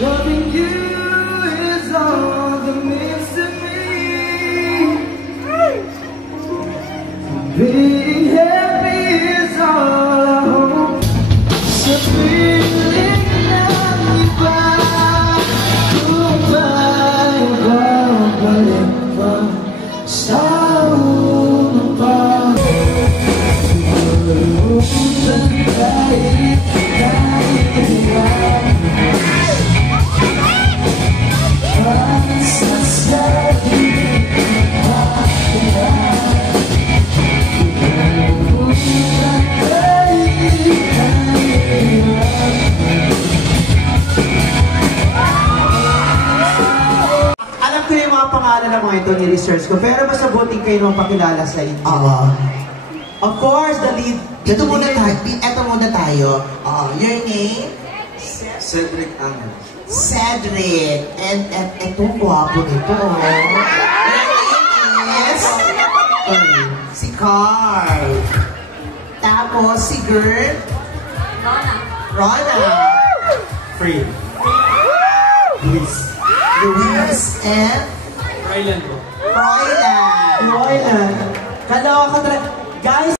Loving you is all that means to me. Being happy is all I hope. So feeling lang iba, balik pa sa unang pa. Alam ko yung mga pangalan ng mga ito ni-research ko, pero mas mabuting kayo naman pakilala sa inyo. Of course, the lead. Ito muna tayo. Your name? Cedric Angel. Cedric. And itong gwapo nito. Your name is? Si Carl. Tapos si girl? Rona. Free. Luis and? Rylan po. Roylan. Kaloka talaga. Guys,